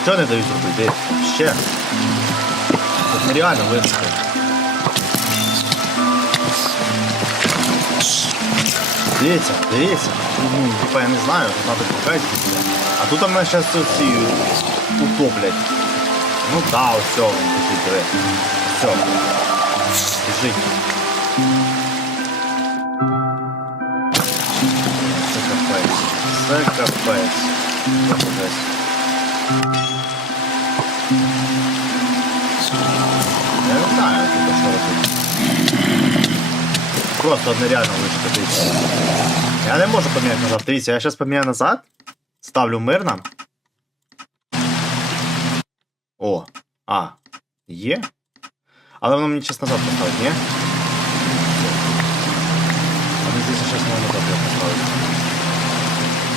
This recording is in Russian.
Нічого не дають зробити. Ще. Тут нереально вижити. Дивіться, дивіться. Ну, типа я не знаю, тут треба покати. А тут мене зараз ці утоплять. Ну да, ось все, біжить, диви. Все. Біжить. Це капець. Це капець. Просто десь. Я не знаю, тут що робити. Просто нереально вижити, дивіться. Я не можу поміняти назад. Дивіться, я зараз поміняю назад. Ставлю мирно. О, а, є? Але воно мені час назад поставить, ні?